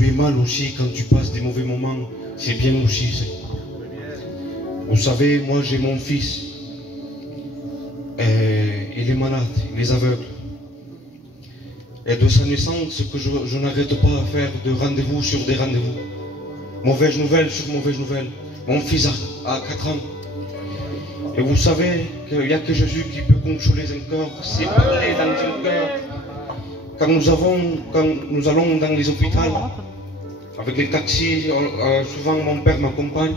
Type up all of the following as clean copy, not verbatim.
tu es mal aussi, quand tu passes des mauvais moments, c'est bien aussi. Vous savez, moi j'ai mon fils. Et il est malade, il est aveugle. Et de sa naissance, que je n'arrête pas à faire de rendez-vous sur des rendez-vous. Mauvaise nouvelle sur mauvaise nouvelle. Mon fils a 4 ans. Et vous savez qu'il n'y a que Jésus qui peut consoler un cœur, c'est parler dans un cœur. Quand nous allons dans les hôpitaux, avec les taxis, souvent mon père m'accompagne.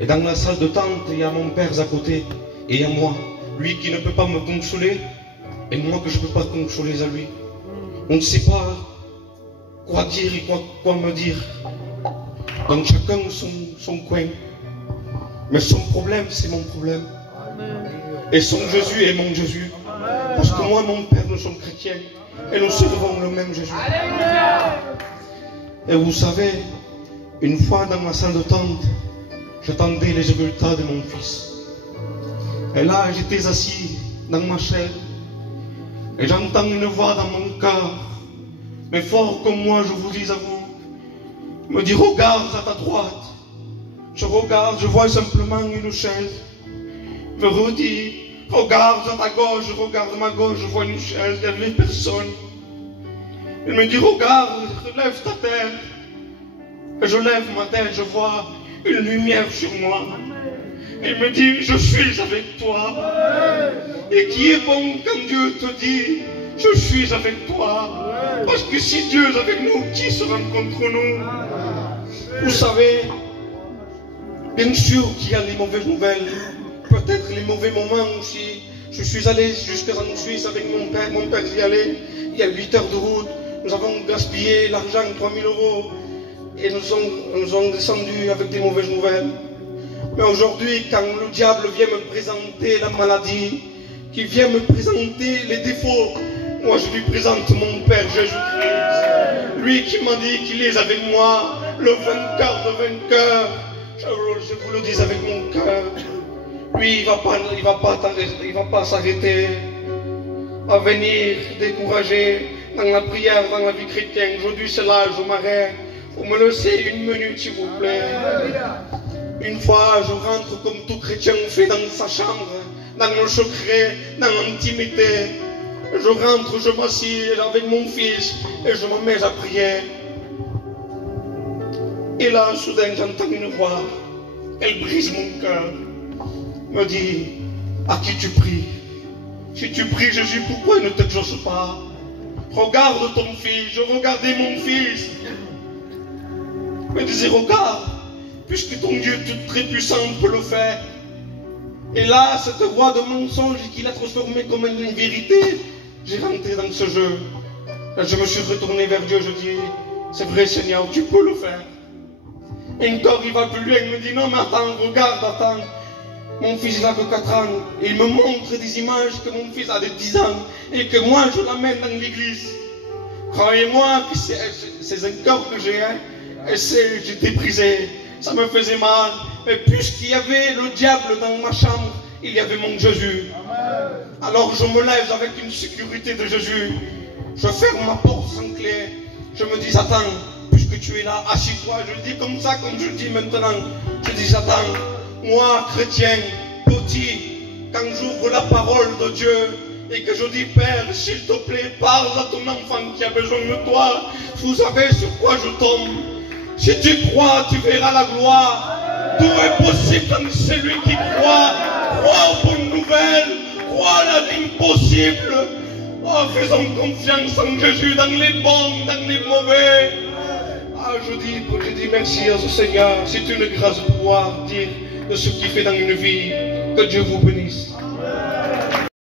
Et dans la salle de tente, il y a mon père à côté, et il y a moi. Lui qui ne peut pas me consoler, et moi que je ne peux pas consoler à lui. On ne sait pas quoi dire et quoi me dire. Donc chacun son coin. Mais son problème, c'est mon problème. Et son Jésus est mon Jésus. Parce que moi, mon père, nous sommes chrétiens. Et nous servons le même Jésus. Et vous savez, une fois dans ma salle de tente, j'attendais les résultats de mon fils. Et là, j'étais assis dans ma chaise. Et j'entends une voix dans mon cœur. Mais fort comme moi, je vous dis à vous. Me dit, regarde à ta droite. Je regarde, je vois simplement une chaise. Me redit, regarde à ta gauche, je regarde à ma gauche, je vois une chaise, il n'y avait personne. Il me dit, regarde, lève ta tête. Et je lève ma tête, je vois une lumière sur moi. Il me dit, je suis avec toi. Et qui est bon quand Dieu te dit, je suis avec toi. Parce que si Dieu est avec nous, qui sera contre nous? Vous savez, bien sûr qu'il y a les mauvaises nouvelles, peut-être les mauvais moments aussi. Je suis allé jusqu'en Suisse avec mon père y allait, il y a 8 heures de route, nous avons gaspillé l'argent, 3 000 €, et nous sommes descendus avec des mauvaises nouvelles. Mais aujourd'hui, quand le diable vient me présenter la maladie, qui vient me présenter les défauts, moi je lui présente mon Père Jésus-Christ, lui qui m'a dit qu'il est avec moi, le vainqueur de vainqueurs. Je vous le dis avec mon cœur. Lui, il va pas s'arrêter à venir décourager dans la prière, dans la vie chrétienne. Aujourd'hui, c'est là, je m'arrête. Vous me laissez 1 minute, s'il vous plaît. Une fois, je rentre comme tout chrétien fait dans sa chambre, dans le secret, dans l'intimité. Je rentre, je m'assieds avec mon fils et je me mets à prier. Et là, soudain, j'entends une voix. Elle brise mon cœur. Me dit, à qui tu pries? Si tu pries Jésus, pourquoi il ne t'exauce pas? Regarde ton fils. Je regardais mon fils. Me disait, regarde, puisque ton Dieu très puissant peut le faire. Et là, cette voix de mensonge qu'il a transformée comme une vérité, j'ai rentré dans ce jeu. Là, je me suis retourné vers Dieu, je dis, c'est vrai Seigneur, tu peux le faire. Et encore il va plus loin, il me dit, non mais attends, regarde, attends. Mon fils il a que 4 ans, et il me montre des images que mon fils a de 10 ans, et que moi je l'amène dans l'église. Croyez-moi que c'est un cœur que j'ai, hein, et j'étais brisé, ça me faisait mal. Mais puisqu'il y avait le diable dans ma chambre, il y avait mon Jésus. Alors je me lève avec une sécurité de Jésus. Je ferme ma porte sans clé. Je me dis, attends, puisque tu es là, assis-toi. Je le dis comme ça, comme je le dis maintenant. Je dis, attends, moi, chrétien, petit, quand j'ouvre la parole de Dieu et que je dis, Père, s'il te plaît, parle à ton enfant qui a besoin de toi. Vous savez sur quoi je tombe. Si tu crois, tu verras la gloire. Tout est possible dans celui qui croit. Crois aux bonnes nouvelles. Crois à l'impossible. Oh, faisons confiance en Jésus dans les bons, dans les mauvais. Ah, je dis merci à ce Seigneur. C'est une grâce de pouvoir dire de ce qu'il fait dans une vie. Que Dieu vous bénisse.